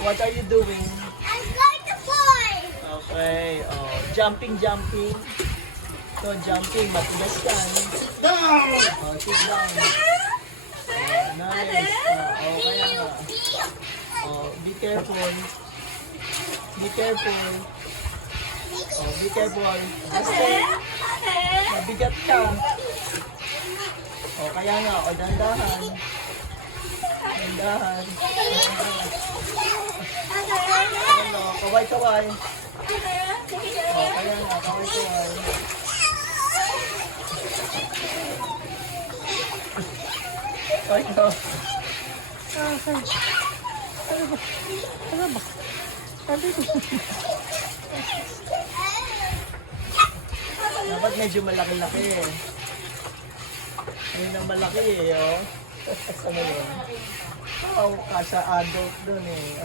What are you doing? I'm going to boy. Okay, oh, jumping. So, jumping, matigas yan. Oh, sit down. Oh, nice. Oh, kaya nga. Oh, be careful. Be careful. Oh, be careful. Kasi, mabigat ka. Oh, kaya nga, oh, dandahan. Dandahan. Ano, kaway-kaway. Oh, kaya nga, kaway-kaway. Ay, no. Dapat medyo malaki-laki eh. Ayun ang malaki eh, oh. Ano yun? Oh, kasa adult dun eh.